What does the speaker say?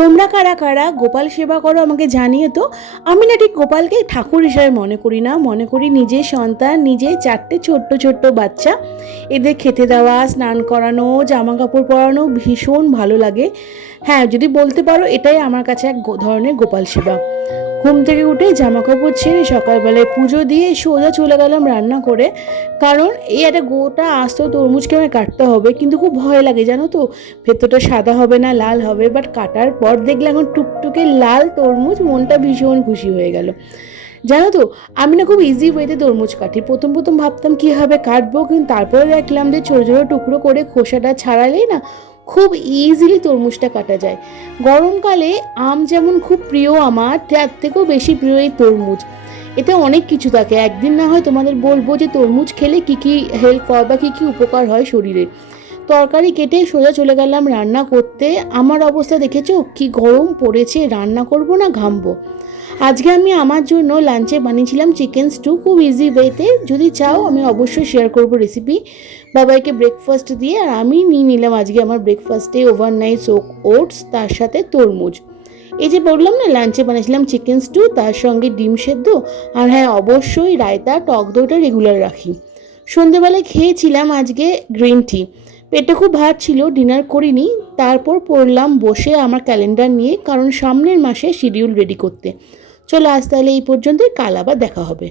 তোমরা কারা কারা গোপাল সেবা করো আমাকে জানিয়ে তো। আমি না ঠিক গোপালকে ঠাকুর হিসাবে মনে করি না, মনে করি নিজের সন্তান, নিজের 4টে ছোট্ট ছোট্ট বাচ্চা, এদের খেতে দেওয়া, স্নান করানো, জামা কাপড় পরানো ভীষণ ভালো লাগে। হ্যাঁ, যদি বলতে পারো এটাই আমার কাছে এক ধরনের গোপাল সেবা। ঘুম থেকে উঠে জামা কাপড় ছেড়ে সকালবেলায় পুজো দিয়ে সোজা চলে গেলাম রান্না করে। কারণ এই একটা গোটা আস্ত তরমুজকে আমার কাটতে হবে, কিন্তু খুব ভয় লাগে জানো তো, ভেতরটা সাদা হবে না লাল হবে। বাট কাটার পর দেখলাম এখন টুকটুকে লাল তরমুজ, মনটা ভীষণ খুশি হয়ে গেল। জানো তো, আমি না খুব ইজি ওয়েতে তরমুজ কাটি। প্রথম প্রথম ভাবতাম কীভাবে কাটবো, কিন্তু তারপরে দেখলাম যে ছোটো ছোটো টুকরো করে খোসাটা ছাড়ালেই না খুব ইজিলি তরমুজটা কাটা যায়। গরমকালে আম যেমন খুব প্রিয় আমার, তার থেকেও বেশি প্রিয় এই তরমুজ। এতে অনেক কিছু থাকে, একদিন না হয় তোমাদের বলবো যে তরমুজ খেলে কী কী হেল্প হয় বা কী কী উপকার হয় শরীরে। তরকারি কেটে সোজা চলে গেলাম রান্না করতে। আমার অবস্থা দেখেছো কি গরম পড়েছে, রান্না করব না ঘামবো। আজকে আমি আমার জন্য লাঞ্চে বানিয়েছিলাম চিকেন স্টু, খুব ইজি ওয়েতে। যদি চাও আমি অবশ্যই শেয়ার করব রেসিপি। বাবাইকে ব্রেকফাস্ট দিয়ে আর আমি নিয়ে নিলাম আজকে আমার ব্রেকফাস্টে ওভারনাইট সোক ওটস, তার সাথে তরমুজ। এই যে বললাম না লাঞ্চে বানিয়েছিলাম চিকেন স্টু, তার সঙ্গে ডিম সেদ্ধ, আর হ্যাঁ অবশ্যই রায়তা, টক দইটা রেগুলার রাখি। সন্ধেবেলায় খেয়েছিলাম আজকে গ্রিন টি। পেটে খুব ভার ছিল, ডিনার করিনি। তারপর পড়লাম বসে আমার ক্যালেন্ডার নিয়ে, কারণ সামনের মাসে শিডিউল রেডি করতে। চলো আজ তাহলে এই পর্যন্তই, কাল আবার দেখা হবে।